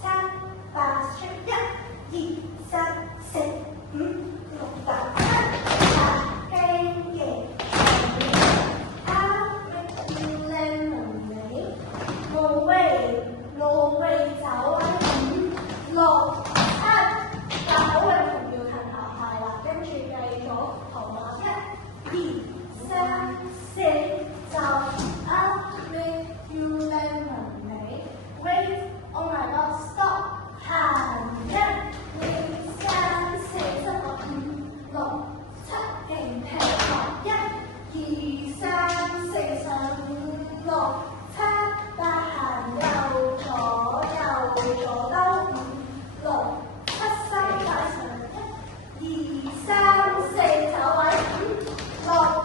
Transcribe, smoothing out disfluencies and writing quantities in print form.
七八出一、二、三、四、五、六、七、八、輕嘅挪威走啊5、6、7、9位同要停下係啦，跟住計咗頭碼1、2、3、4就 up with you lemon wait oh my god stop 行1、2、3、4、5、6、7勁停落1、2、3、4、5、6、7、8行右左兜5、6、7、3、8上1、2、3、4走位5、6。